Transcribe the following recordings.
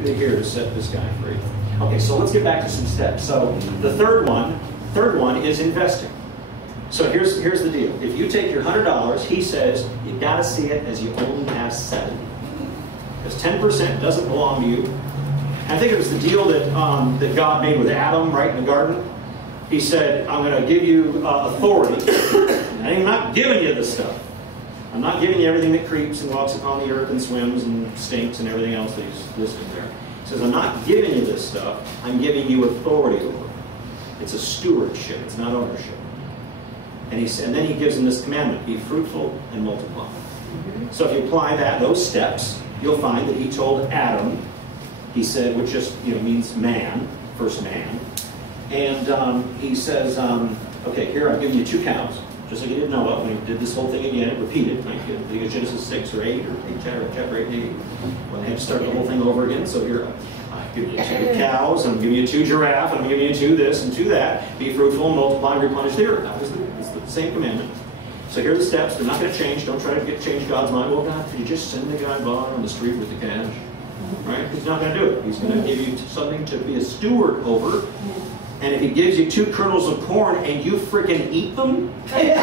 bring you here to set this guy free. Okay, so let's get back to some steps. So the third one is investing. So here's the deal. If you take your $100, he says you got to see it as you only have 70. Because 10% doesn't belong to you. I think it was the deal that God made with Adam right in the garden. He said, I'm going to give you authority. I'm not giving you this stuff. I'm not giving you everything that creeps and walks upon the earth and swims and stinks and everything else that he's listed there. He says, I'm not giving you this stuff. I'm giving you authority over it. It's a stewardship. It's not ownership. And then he gives them this commandment, be fruitful and multiply. So if you apply those steps, you'll find that he told Adam, he said, which just means man, first man. And he says, okay, here I'm giving you 2 cows. Just like he did Noah, when he did this whole thing again, it repeated. Like, I think it's Genesis 6 or 8 or chapter 8 maybe, when they had to start the whole thing over again. So here, I'm giving you 2 cows, I'm giving you 2 giraffe, I'm giving you 2 this and 2 that. Be fruitful and multiply and replenish the earth. That was the same commandment. So here are the steps. They're not going to change. Don't try to change God's mind. Well, God, could you just send the guy by on the street with the cash? Right? He's not going to do it. He's going to give you something to be a steward over. And if he gives you 2 kernels of corn and you freaking eat them, right?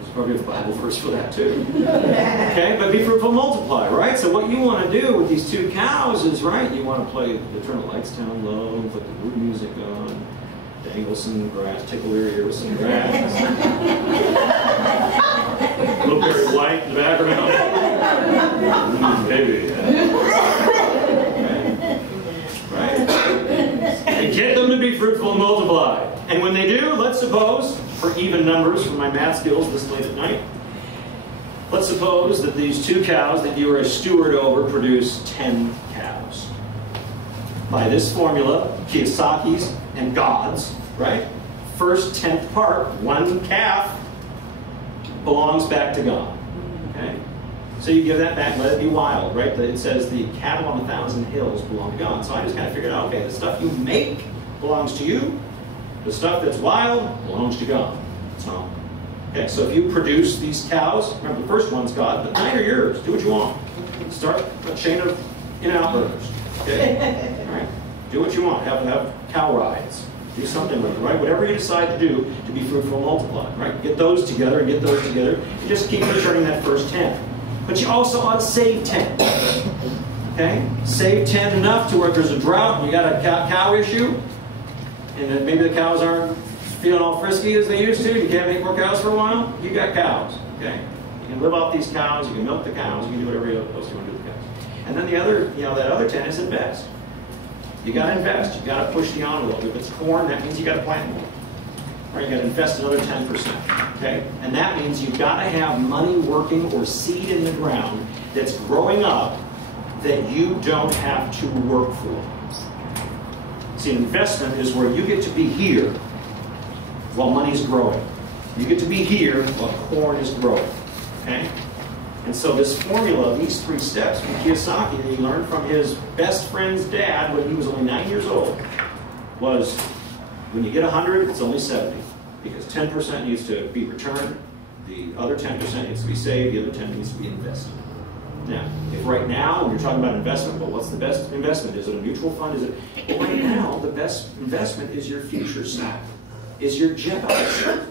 There's probably a Bible verse for that too. Okay, but be fruitful, multiply, right? So what you want to do with these 2 cows is, right, you want to play the Turn the Lights Down Low, and put the mood music on, dangle some grass, tickle your ear with some grass. A little Barry White in the background. Baby. Right? And get them to be fruitful and multiply. And when they do, let's suppose, for even numbers from my math skills this late at night, let's suppose that these 2 cows that you are a steward over produce 10 cows. By this formula, Kiyosaki's and God's, right? First 10th part, 1 calf, belongs back to God. Okay? So you give that back, let it be wild, right? It says the cattle on 1,000 hills belong to God. So I just kind of figured out, okay, the stuff you make belongs to you. The stuff that's wild belongs to God. So, okay, so if you produce these cows, remember the first one's God, but 9 are yours. Do what you want. Start a chain of In-N-Out burgers. Okay? All right? Do what you want. Have cow rides. Do something with it, right? Whatever you decide to do to be fruitful and multiply, right? Get those together and get those together. You just keep returning that first 10. But you also ought to save 10. Okay? Save 10 enough to where if there's a drought and you got a cow issue, and then maybe the cows aren't feeling all frisky as they used to, you can't make more cows for a while, you got cows. Okay? You can live off these cows, you can milk the cows, you can do whatever else you want to do with the cows. And then the other, that other 10 is invest. You got to invest. You got to push the envelope. If it's corn, that means you got to plant more. Right? You got to invest another 10%. Okay? And that means you've got to have money working or seed in the ground that's growing up that you don't have to work for. See, investment is where you get to be here while money's growing. You get to be here while corn is growing. Okay? And so this formula, these 3 steps from Kiyosaki that he learned from his best friend's dad when he was only 9 years old, was when you get 100, it's only 70. Because 10% needs to be returned, the other 10% needs to be saved, the other 10 needs to be invested. Now, if right now, when you're talking about investment, well, what's the best investment? Is it a mutual fund? Is it? Well, right now, the best investment is your future self, is your Jedi.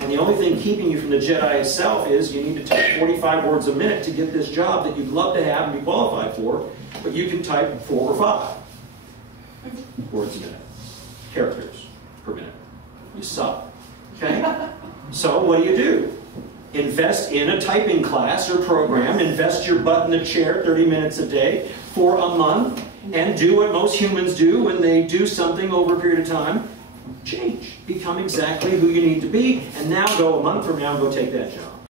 And the only thing keeping you from the Jedi itself is you need to type 45 words a minute to get this job that you'd love to have and be qualified for, but you can type 4 or 5 words a minute, characters per minute. You suck. Okay? So what do? Invest in a typing class or program, invest your butt in the chair 30 minutes a day for a month, and do what most humans do when they do something over a period of time. Change. Become exactly who you need to be, and now go a month from now and go take that job.